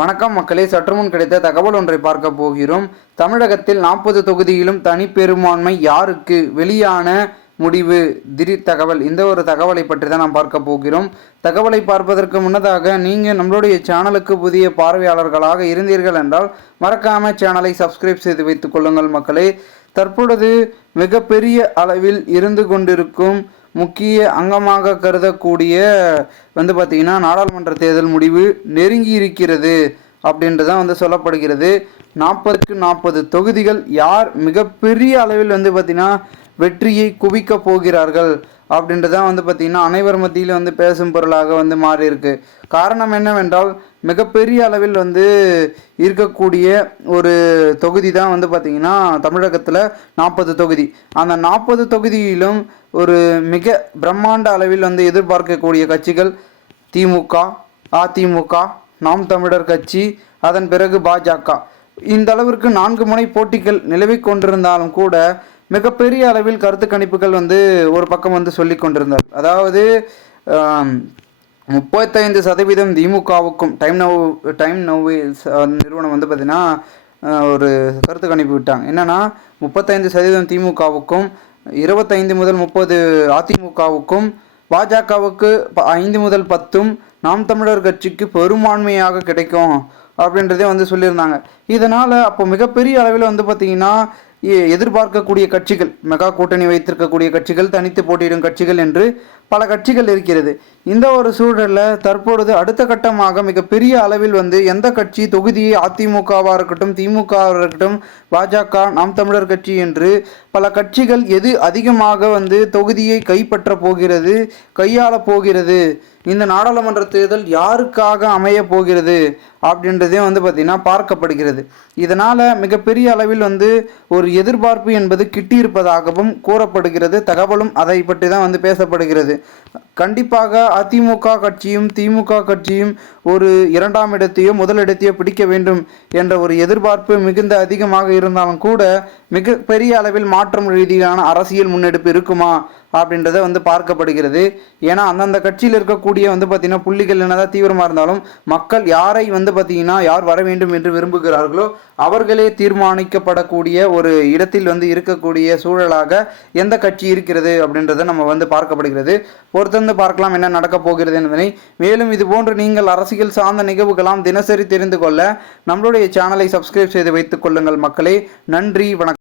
வணக்கம் மக்களே, சற்றுமுன் கிடைத்த தகவல் ஒன்றை பார்க்க போகிறோம். தமிழகத்தில் 40 தொகுதியிலும் தனிப்பெரும்பான்மை யாருக்கு? வெளியான முடிவு திடீர் தகவல். இந்த ஒரு தகவலை பற்றி தான் நாம் பார்க்க போகிறோம். தகவலை பார்ப்பதற்கு முன்னதாக நீங்கள் நம்மளுடைய சேனலுக்கு புதிய பார்வையாளர்களாக இருந்தீர்கள் என்றால் மறக்காம சேனலை சப்ஸ்கிரைப் செய்து வைத்துக் கொள்ளுங்கள் மக்களே. தற்பொழுது மிகப்பெரிய அளவில் இருந்து கொண்டிருக்கும் முக்கிய அங்கமாக கருதக்கூடிய பார்த்திங்கன்னா நாடாளுமன்ற தேர்தல் முடிவு நெருங்கி இருக்கிறது அப்படின்றதான் சொல்லப்படுகிறது. 40க்கு 40 தொகுதிகள் யார் மிகப்பெரிய அளவில் பார்த்திங்கன்னா வெற்றியை குவிக்க போகிறார்கள் அப்படின்றதான் பார்த்திங்கன்னா அனைவர் மத்தியில் பேசும் பொருளாக மாறி இருக்கு. காரணம் என்னவென்றால் மிகப்பெரிய அளவில் இருக்கக்கூடிய ஒரு தொகுதி தான் பார்த்திங்கன்னா தமிழகத்தில் 40 தொகுதி. அந்த 40 தொகுதியிலும் ஒரு மிக பிரம்மாண்ட அளவில் எதிர்பார்க்கக்கூடிய கட்சிகள் திமுக, அதிமுக, நாம் தமிழர் கட்சி, அதன் பிறகு பாஜக. இந்த அளவிற்கு 4 முனை போட்டிகள் நிலவி கொண்டிருந்தாலும் கூட மிகப்பெரிய அளவில் கருத்து கணிப்புகள் ஒரு பக்கம் சொல்லி கொண்டிருந்தார். அதாவது 35% திமுகவுக்கும் டைம் நவ் நிறுவனம் பார்த்திங்கன்னா ஒரு கருத்து கணிப்பு விட்டாங்க. என்னென்னா 35% திமுகவுக்கும் 25 முதல் 30 அதிமுகவுக்கும், பாஜகவுக்கு 5 முதல் 10 நாம் தமிழர் கட்சிக்கு பெரும்பான்மையாக கிடைக்கும் அப்படின்றதே சொல்லியிருந்தாங்க. இதனால் அப்போ மிகப்பெரிய அளவில் பார்த்திங்கன்னா எதிர்பார்க்கக்கூடிய கட்சிகள், மெகா கூட்டணி வைத்திருக்கக்கூடிய கட்சிகள், தனித்து போட்டியிடும் கட்சிகள் என்று பல கட்சிகள் இருக்கிறது. இந்த ஒரு சூழலில் தற்பொழுது அடுத்த கட்டமாக மிகப்பெரிய அளவில் எந்த கட்சி தொகுதியை அதிமுகவாக இருக்கட்டும், திமுகவாக இருக்கட்டும், பாஜக, நாம் தமிழர் கட்சி என்று பல கட்சிகள் எது அதிகமாக தொகுதியை கைப்பற்ற போகிறது, கையாள போகிறது, இந்த நாடாளுமன்ற தேர்தல் யாருக்காக அமைய போகிறது அப்படின்றதே பார்த்திங்கன்னா பார்க்கப்படுகிறது. இதனால் மிகப்பெரிய அளவில் ஒரு எதிர்பார்ப்பு என்பது கிட்டியிருப்பதாகவும் கூறப்படுகிறது. தகவலும் அதை பற்றி தான் பேசப்படுகிறது. கண்டிப்பாக அதிமுக கட்சியும் திமுக கட்சியும் ஒரு 2ஆம் இடத்தையோ முதலிடத்தையோ பிடிக்க வேண்டும் என்ற ஒரு எதிர்பார்ப்பு மிகுந்த அதிகமாக இருந்தாலும் கூட மிக பெரிய அளவில் மாற்றம் ரீதியிலான அரசியல் முன்னெடுப்பு இருக்குமா அப்படின்றத பார்க்கப்படுகிறது. ஏன்னா அந்தந்த கட்சியில் இருக்கக்கூடிய பார்த்திங்கன்னா புள்ளிகள் என்னதான் தீவிரமாக இருந்தாலும் மக்கள் யாரை பார்த்திங்கன்னா யார் வர வேண்டும் என்று விரும்புகிறார்களோ அவர்களே தீர்மானிக்கப்படக்கூடிய ஒரு இடத்தில் இருக்கக்கூடிய சூழலாக எந்த கட்சி இருக்கிறது அப்படின்றத நம்ம பார்க்கப்படுகிறது. பொறுத்திருந்து பார்க்கலாம் என்ன நடக்கப் போகிறது என்பதனை. மேலும் இது போன்று நீங்கள் அரசியல் சார்ந்த நிகழ்வுகளாம் தினசரி தெரிந்து கொள்ள நம்மளுடைய சேனலை சப்ஸ்கிரைப் செய்து வைத்துக் கொள்ளுங்கள் மக்களே. நன்றி, வணக்கம்.